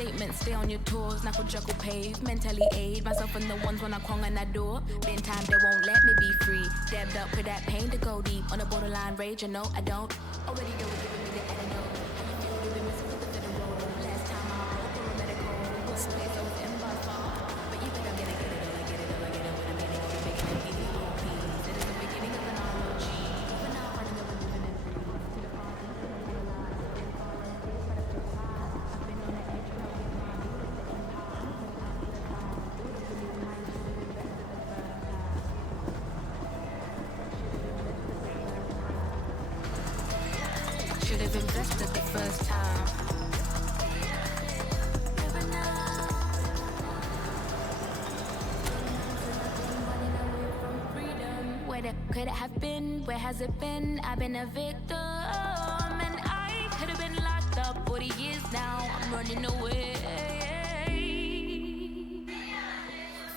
statements, stay on your toes. Knuckle juggle pave, mentally aid myself and the ones when I crong on that door. Been time they won't let me be free. Dabbed up for that pain to go deep. On a borderline rage, you know I don't. Already know it's giving me the antidote. How you feel you've been missing with the federal. Last time I broke through a medical. Space I was in by far. But you think I'm gonna get it all, I get it all, I get it when I'm getting it. Making it easy, OP. It is the beginning of an ROG. But now I'm running over living in free. To the far east, and to the lies. Been falling, face right up to the side. I've been on the edge, you know, with my should have invested the first time. Where could it have been? Where has it been? I've been a victim, and I could have been locked up 40 years now. I'm running away.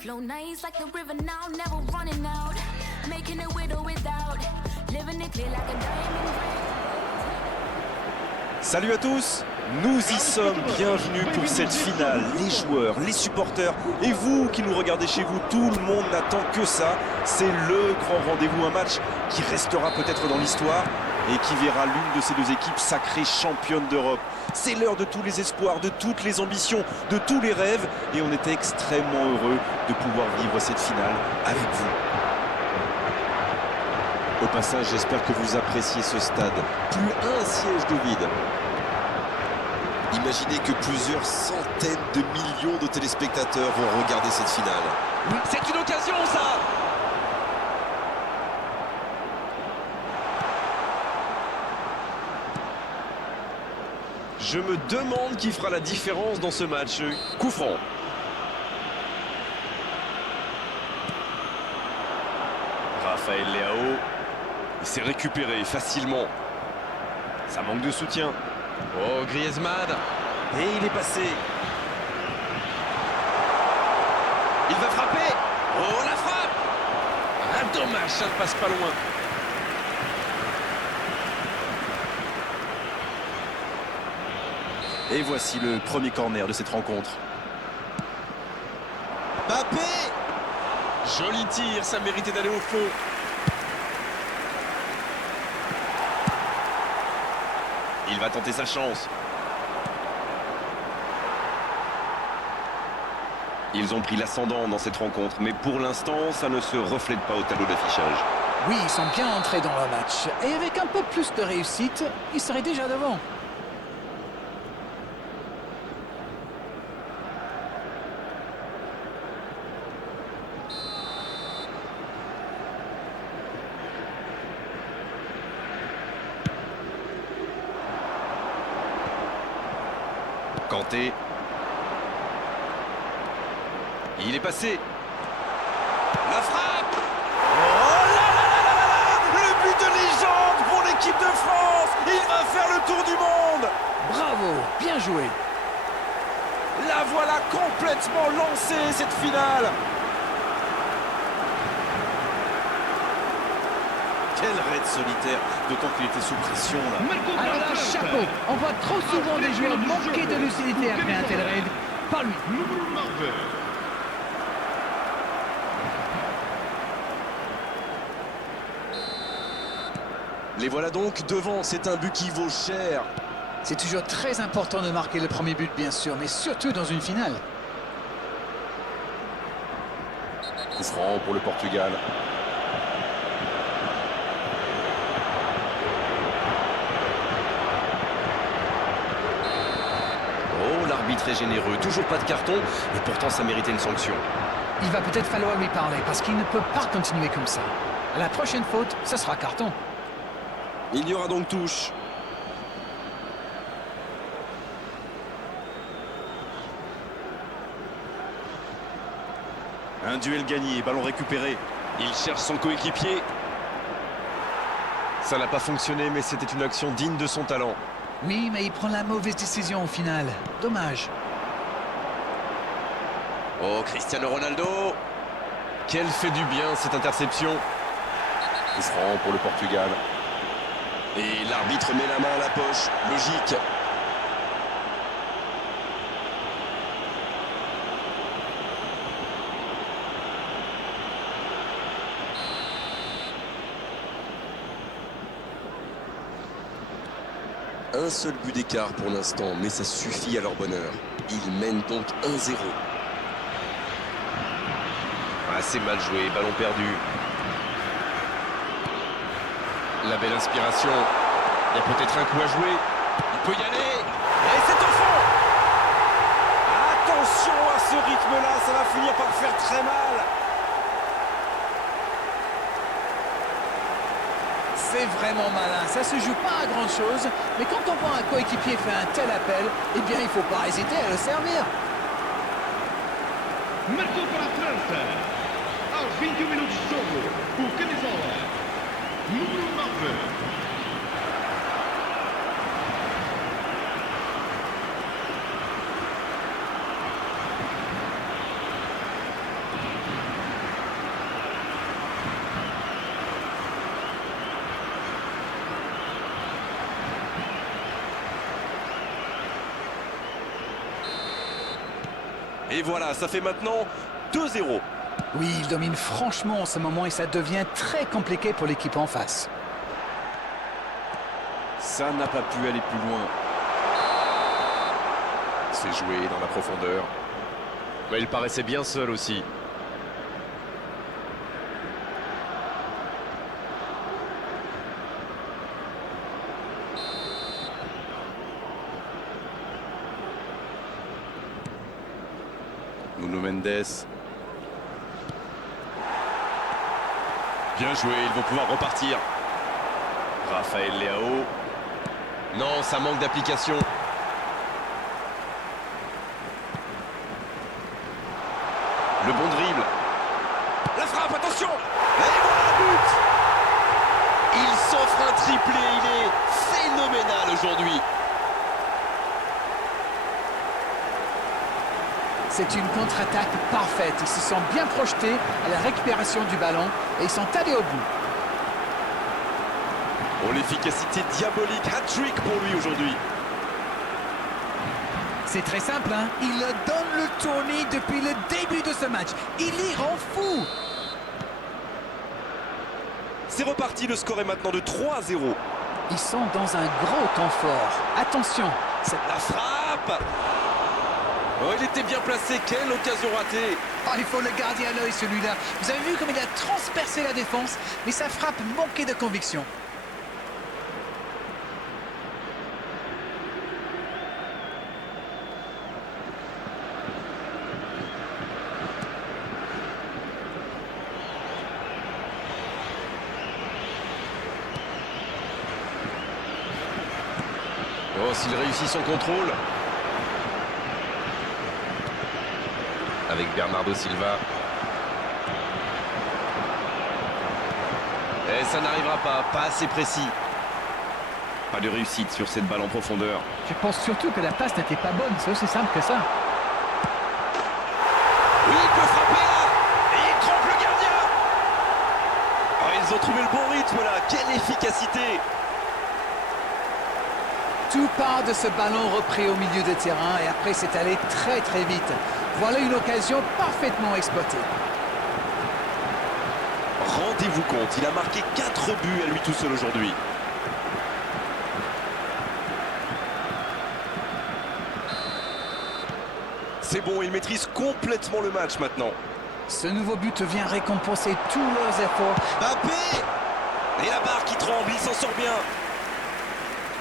Flow nice like the river now, never running out. Making it with or without. Living it clear like a diamond ring. Salut à tous, nous y sommes, bienvenue pour cette finale, les joueurs, les supporters et vous qui nous regardez chez vous, tout le monde n'attend que ça, c'est le grand rendez-vous, un match qui restera peut-être dans l'histoire et qui verra l'une de ces deux équipes sacrée championne d'Europe. C'est l'heure de tous les espoirs, de toutes les ambitions, de tous les rêves et on est extrêmement heureux de pouvoir vivre cette finale avec vous. Au passage, j'espère que vous appréciez ce stade. Plus un siège de vide. Imaginez que plusieurs centaines de millions de téléspectateurs vont regarder cette finale. Oui, c'est une occasion, ça! Je me demande qui fera la différence dans ce match. Coup franc. Raphaël Leao. Il s'est récupéré facilement. Ça manque de soutien. Oh, Griezmann. Et il est passé. Il va frapper. Oh, la frappe. Ah, dommage, ça ne passe pas loin. Et voici le premier corner de cette rencontre. Mbappé. Joli tir, ça méritait d'aller au fond. Il va tenter sa chance. Ils ont pris l'ascendant dans cette rencontre, mais pour l'instant, ça ne se reflète pas au tableau d'affichage. Oui, ils sont bien entrés dans le match. Et avec un peu plus de réussite, ils seraient déjà devant. Kanté. Il est passé. La frappe. Oh là là là là là! Le but de légende pour l'équipe de France. Il va faire le tour du monde. Bravo, bien joué. La voilà complètement lancée, cette finale. Quel raid solitaire, d'autant qu'il était sous pression là. Alors là, chapeau. On voit trop souvent des joueurs manquer de lucidité après un tel raid. Pas lui. Les voilà donc devant, c'est un but qui vaut cher. C'est toujours très important de marquer le premier but, bien sûr, mais surtout dans une finale. Coup franc pour le Portugal. Oh, l'arbitre est généreux, toujours pas de carton, et pourtant ça méritait une sanction. Il va peut-être falloir lui parler, parce qu'il ne peut pas continuer comme ça. À la prochaine faute, ce sera carton. Il y aura donc touche. Un duel gagné, ballon récupéré. Il cherche son coéquipier. Ça n'a pas fonctionné, mais c'était une action digne de son talent. Oui, mais il prend la mauvaise décision au final. Dommage. Oh, Cristiano Ronaldo. Quelle fait du bien cette interception. Coup franc pour le Portugal. Et l'arbitre met la main à la poche. Logique. Un seul but d'écart pour l'instant, mais ça suffit à leur bonheur. Ils mènent donc 1-0. Assez mal joué, ballon perdu. La belle inspiration. Il y a peut-être un coup à jouer. Il peut y aller. Et c'est au fond. Attention à ce rythme-là, ça va finir par faire très mal. C'est vraiment malin, ça se joue pas à grand chose, mais quand on voit un coéquipier faire un tel appel, eh bien il faut pas hésiter à le servir. Marcou para a França, aos 21 minutos de jogo, o camisola número 9. Et voilà, ça fait maintenant 2-0. Oui, il domine franchement en ce moment et ça devient très compliqué pour l'équipe en face. Ça n'a pas pu aller plus loin. C'est joué dans la profondeur. Mais il paraissait bien seul aussi. Nuno Mendes. Bien joué, ils vont pouvoir repartir. Raphaël Leao. Non, ça manque d'application. Le bon dribble. La frappe, attention. Et voilà le but. Il s'offre un triplé, il est phénoménal aujourd'hui. C'est une contre-attaque parfaite. Ils se sont bien projetés à la récupération du ballon et ils sont allés au bout. Oh, l'efficacité diabolique, hat-trick pour lui aujourd'hui. C'est très simple, hein. Il donne le tournis depuis le début de ce match. Il y rend fou. C'est reparti, le score est maintenant de 3-0. Ils sont dans un gros temps fort. Attention, c'est La frappe. Oh, il était bien placé, quelle occasion ratée. oh, il faut le garder à l'œil celui-là. Vous avez vu comme il a transpercé la défense, mais sa frappe manquait de conviction. Oh, s'il réussit son contrôle. Avec Bernardo Silva. Et ça n'arrivera pas assez précis. Pas de réussite sur cette balle en profondeur. Je pense surtout que la passe n'était pas bonne, c'est aussi simple que ça. Oui, il peut frapper là. Et il trompe le gardien. Oh, ils ont trouvé le bon rythme là, quelle efficacité. Tout part de ce ballon repris au milieu de terrain et après c'est allé très très vite. Voilà une occasion parfaitement exploitée. Rendez-vous compte, il a marqué 4 buts à lui tout seul aujourd'hui. C'est bon, il maîtrise complètement le match maintenant. Ce nouveau but vient récompenser tous leurs efforts. Mbappé. Et la barre qui tremble, il s'en sort bien.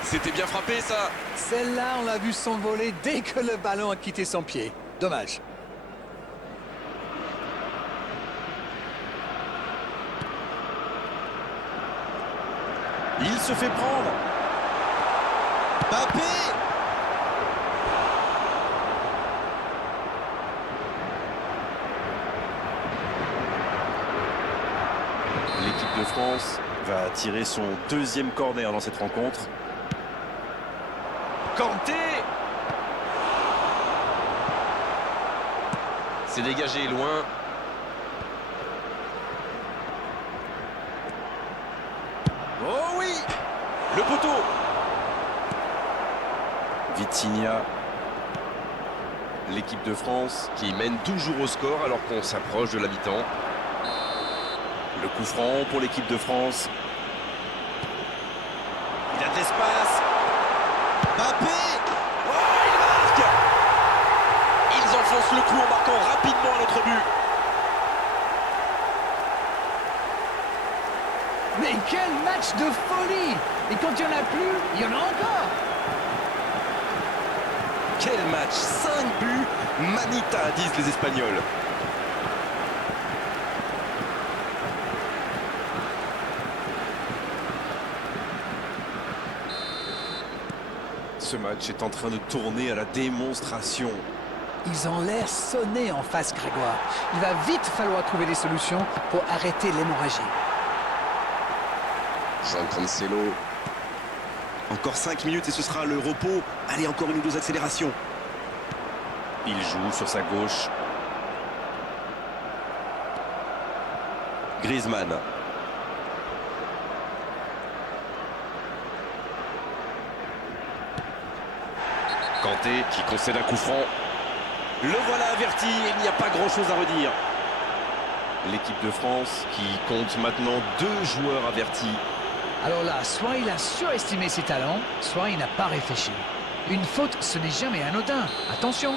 C'était bien frappé ça. Celle-là, on l'a vu s'envoler dès que le ballon a quitté son pied. Dommage. Il se fait prendre. Mbappé. L'équipe de France va tirer son deuxième corner dans cette rencontre. Kanté. C'est dégagé loin. Oh oui. Le poteau. Vitinha. L'équipe de France Qui mène toujours au score alors qu'on s'approche de la mi-temps. Le coup franc pour l'équipe de France. Il a de l'espace. enfonce le clou en marquant rapidement un autre but. Mais quel match de folie! Et quand il n'y en a plus, il y en a encore! Quel match, 5 buts, Manita, disent les Espagnols. Ce match est en train de tourner à la démonstration. Ils ont l'air sonnés en face, Grégoire. Il va vite falloir trouver des solutions pour arrêter l'hémorragie. Jean Cancelo. Encore 5 minutes et ce sera le repos. Allez, encore une ou deux accélérations. Il joue sur sa gauche. Griezmann. Kanté qui concède un coup franc. Le voilà averti, il n'y a pas grand-chose à redire. L'équipe de France qui compte maintenant 2 joueurs avertis. Alors là, soit il a surestimé ses talents, soit il n'a pas réfléchi. Une faute, ce n'est jamais anodin. Attention!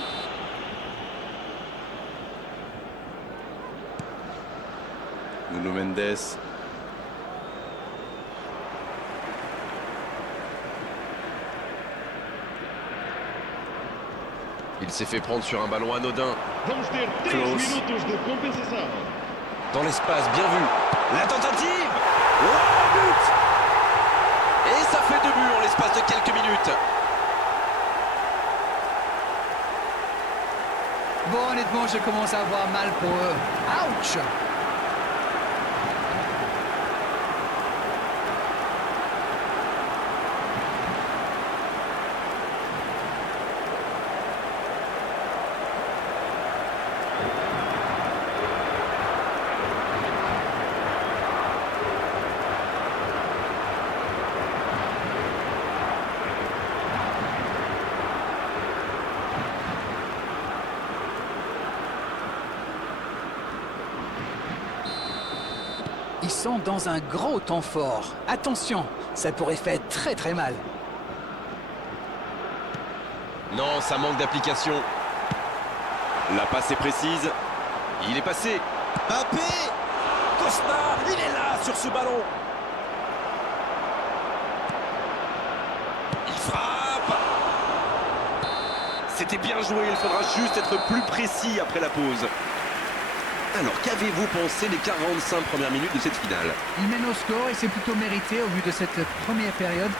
Nuno Mendes. Il s'est fait prendre sur un ballon anodin. Vamos ter 3 Close. minutos de compensação. Dans l'espace, bien vu. La tentative. Oh, but. Et ça fait 2 buts en l'espace de quelques minutes. Bon, honnêtement, je commence à avoir mal pour eux. Ouch! Ils sont dans un gros temps fort. Attention, ça pourrait faire très très mal. Non, ça manque d'application. La passe est précise. Il est passé. Mbappé. Costa, il est là sur ce ballon. Il frappe. C'était bien joué, il faudra juste être plus précis après la pause. Alors, qu'avez-vous pensé des 45 premières minutes de cette finale? Ils mènent au score et c'est plutôt mérité au vu de cette première période.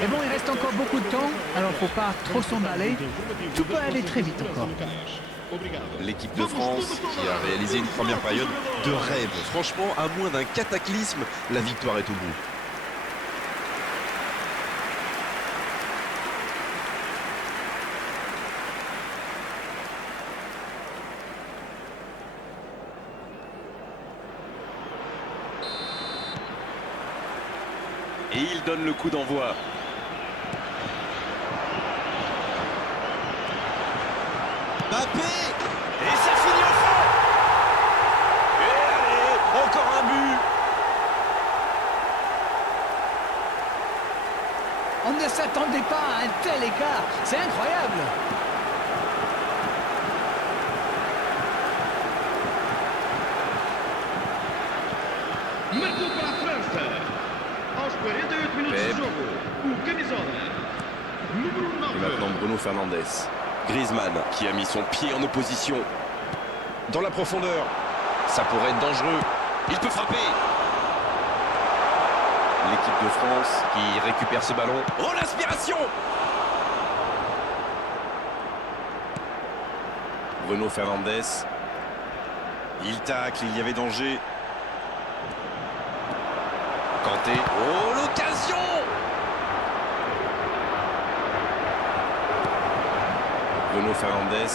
Mais bon, il reste encore beaucoup de temps, alors faut pas trop s'emballer. Tout peut aller très vite encore. L'équipe de France qui a réalisé une première période de rêve. Franchement, à moins d'un cataclysme, la victoire est au bout. Et il donne le coup d'envoi. Mbappé. Et ça finit au fond. Et allez, encore un but. On ne s'attendait pas à un tel écart. C'est incroyable. Marcou para a França. Aos 48 minutos de jogo, o camisola número Et 9. maintenant Bruno Fernandes. Griezmann qui a mis son pied en opposition. Dans la profondeur. Ça pourrait être dangereux. Il peut frapper. L'équipe de France Qui récupère ce ballon. Oh, l'aspiration. Bruno Fernandes. Il tacle, il y avait danger. Kanté. Oh, l'occasion. Bruno Fernandes.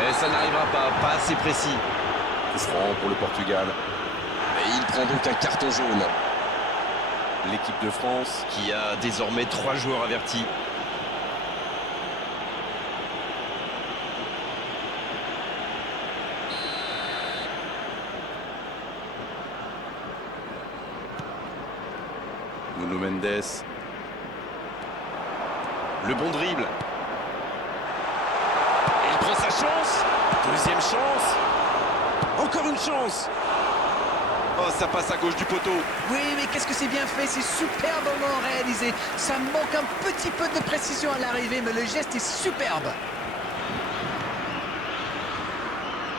Et ça n'arrivera pas assez précis. Coup franc pour le Portugal. Et il prend donc un carton jaune. L'équipe de France Qui a désormais 3 joueurs avertis. Nuno Mendes. Le bon dribble. Il sa chance. Deuxième chance. Encore une chance. Oh, ça passe à gauche du poteau. Oui, mais qu'est-ce que c'est bien fait, c'est superbement réalisé. Ça manque un petit peu de précision à l'arrivée, mais le geste est superbe.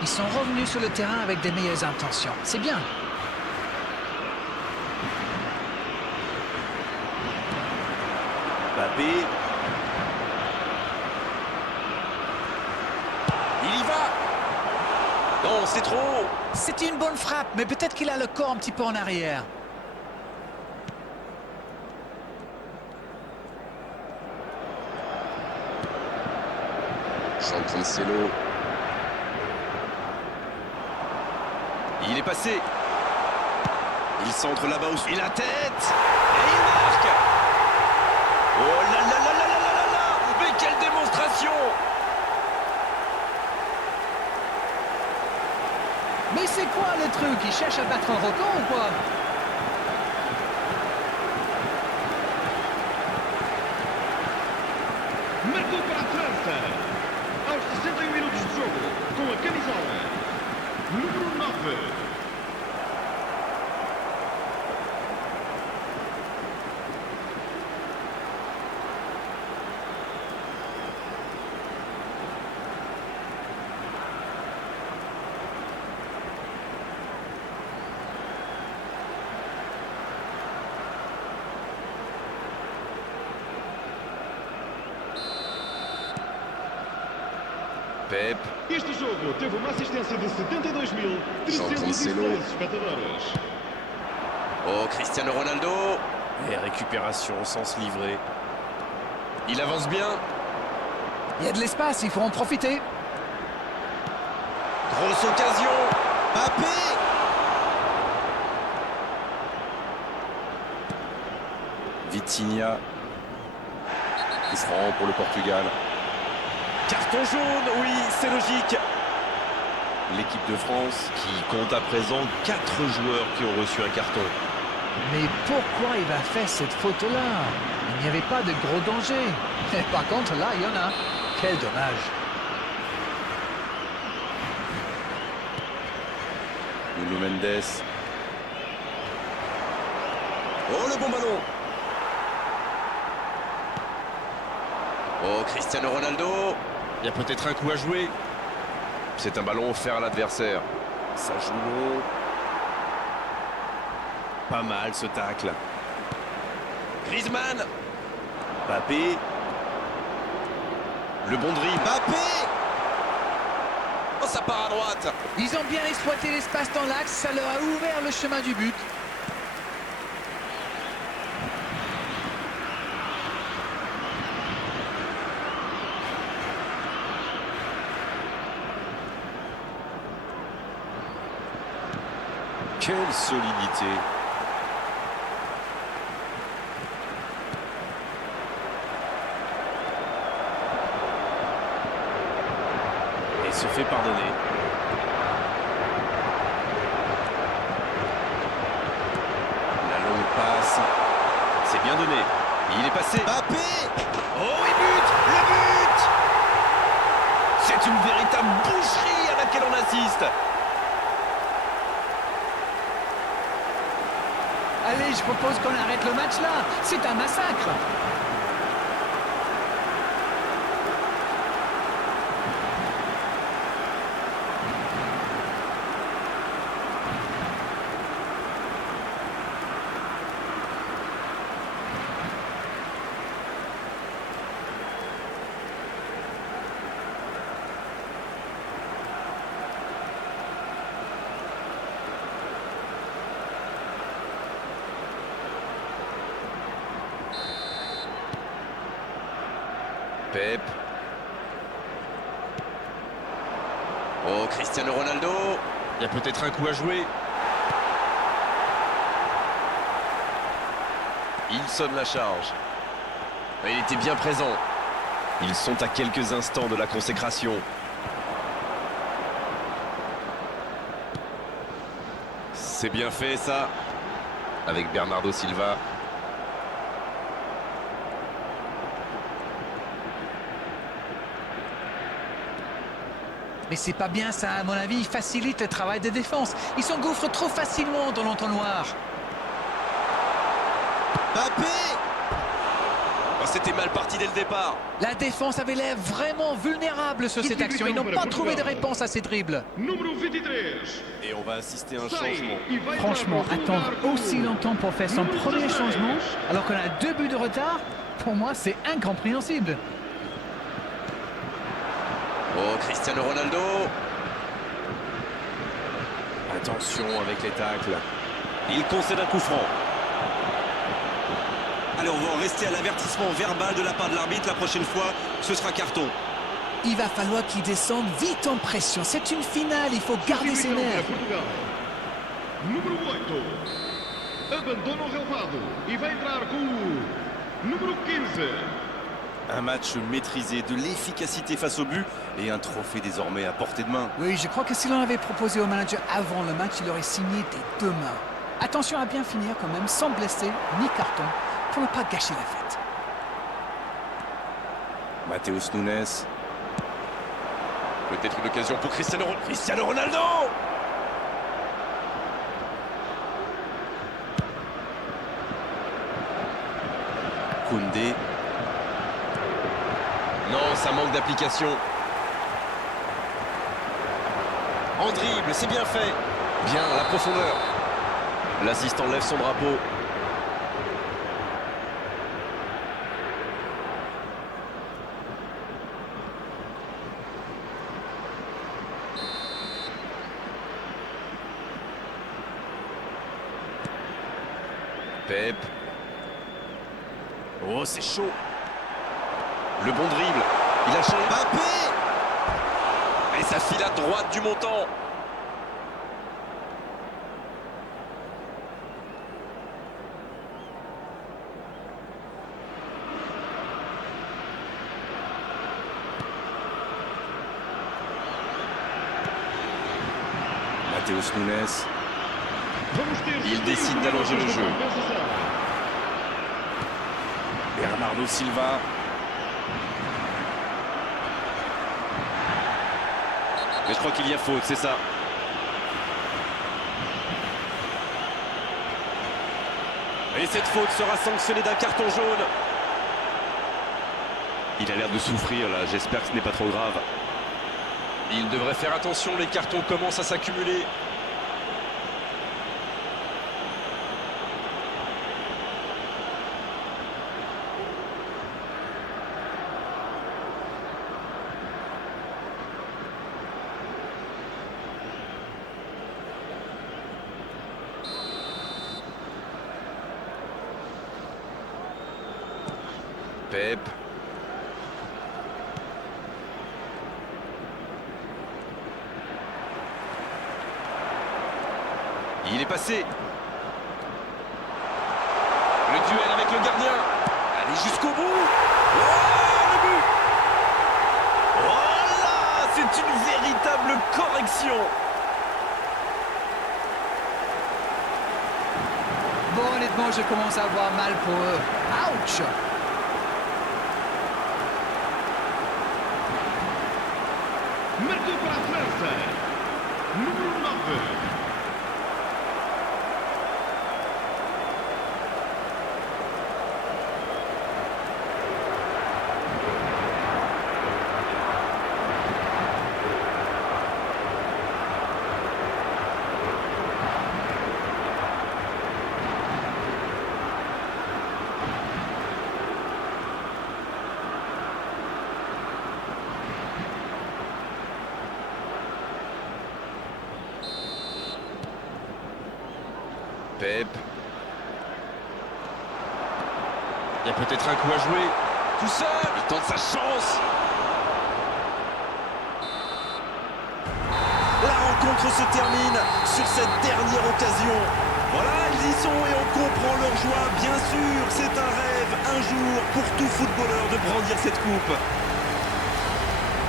Ils sont revenus sur le terrain avec des meilleures intentions. C'est bien. Mbappé. Il y va. Non, c'est trop. C'est une bonne frappe, mais peut-être qu'il a le corps un petit peu en arrière. Jean Cancelo. Il est passé. Il centre là-bas au... Et la tête. Et il marque. Oh là là là là là là là là. Mais quelle démonstration. Mais c'est quoi le truc? Il cherche à battre un record ou quoi? Marcou para a França. Aos 61 minutos de jogo, com a camisola número 9. Pep. Este jogo teve uma assistência de 72.313 espectadores. Oh, Cristiano Ronaldo. Et récupération sans se livrer. Il avance bien. Il y a de l'espace, il faut en profiter. Grosse occasion. Mbappé. Vitinha. Coup franc pour le Portugal. Carton jaune, oui, c'est logique. L'équipe de France qui compte à présent 4 joueurs qui ont reçu un carton. Mais pourquoi il va faire cette faute-là? Il n'y avait pas de gros danger. Et par contre, là, il y en a. Quel dommage. Nuno Mendes. Oh, le bon ballon. Oh, Cristiano Ronaldo. Il y a peut-être un coup à jouer. C'est un ballon offert à l'adversaire. Ça joue long. Pas mal ce tacle. Griezmann. Mbappé. Le bon dribble. Mbappé. Oh, ça part à droite. Ils ont bien exploité l'espace dans l'axe, ça leur a ouvert le chemin du but. Quelle solidité. Et se fait pardonner. La longue passe. C'est bien donné. Il est passé. Mbappé. Oh, il bute. Le but. C'est une véritable boucherie à laquelle on assiste. Allez, je propose qu'on arrête le match là. C'est un massacre. Pep. Oh, Cristiano Ronaldo. Il y a peut-être un coup à jouer. Il sonne la charge. Il était bien présent. Ils sont à quelques instants de la consécration. C'est bien fait ça. Avec Bernardo Silva. Mais c'est pas bien ça, à mon avis, il facilite le travail de défense. Ils s'engouffrent trop facilement dans l'entonnoir. Mbappé! Oh, c'était mal parti dès le départ. La défense avait l'air vraiment vulnérable sur cette action. Ils n'ont pas trouvé de réponse à ces dribbles. Número 23. Et on va assister à un Sai changement. e vai Franchement, entrar para attendre mudar aussi longtemps pour faire son premier changement, alors qu'on a 2 buts de retard, pour moi, c'est incompréhensible. Oh, Cristiano Ronaldo. Attention avec les tacles. Il concède un coup franc. Allez, on va en rester à l'avertissement verbal de la part de l'arbitre. La prochaine fois, ce sera carton. Il va falloir qu'il descende vite en pression. C'est une finale, il faut garder ses nerfs. Portugal. Número 8. Abandona o relvado e vai entrar com o número 15. Un match maîtrisé, de l'efficacité face au but et un trophée désormais à portée de main. Oui, je crois que si l'on avait proposé au manager avant le match, il aurait signé des 2 mains. Attention à bien finir quand même, sans blesser ni carton, pour ne pas gâcher la fête. Matheus Nunes. Peut-être une occasion pour Cristiano Ronaldo. Koundé. Non, ça manque d'application. En dribble, c'est bien fait. Bien, la profondeur. L'assistant lève son drapeau. Pep. Oh, c'est chaud. Le bon dribble. Il a changé. Mbappé! Et ça file à droite du montant. Matheus Nunes. Vamos ter Il décide d'allonger le jeu. compensação. Bernardo Silva. Mais je crois qu'il y a faute, c'est ça. Et cette faute sera sanctionnée d'un carton jaune. Il a l'air de souffrir là, j'espère que ce n'est pas trop grave. Il devrait faire attention, les cartons commencent à s'accumuler. Pep. Il est passé. Le duel avec le gardien. Allez jusqu'au bout. Oh, le but. Voilà, c'est une véritable correction. Bon, honnêtement, je commence à avoir mal pour eux. Ouch! Marcou para a França. Número 9. Pep. Il y a peut-être un coup à jouer. Tout seul, il tente sa chance. La rencontre se termine sur cette dernière occasion. Voilà, ils y sont et on comprend leur joie. Bien sûr, c'est un rêve, un jour, pour tout footballeur de brandir cette coupe.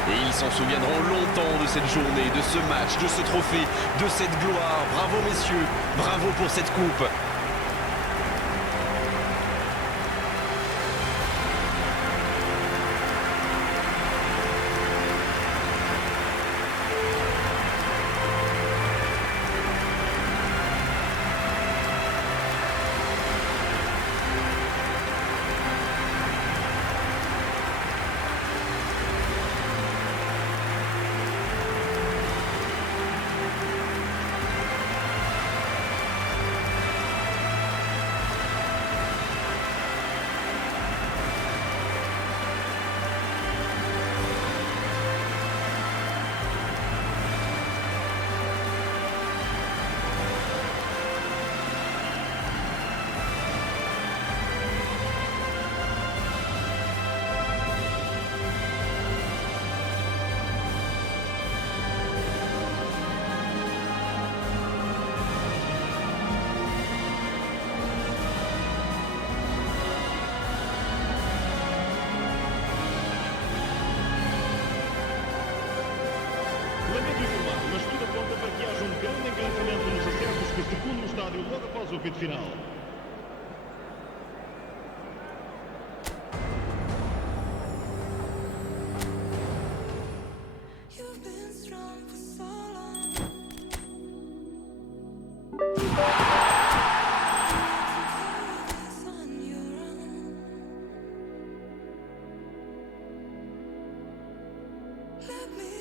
Et ils s'en souviendront longtemps de cette journée, de ce match, de ce trophée, de cette gloire. Bravo messieurs, bravo pour cette coupe. estádio logo após o apito final. You've been strong for so long. On your own. Let me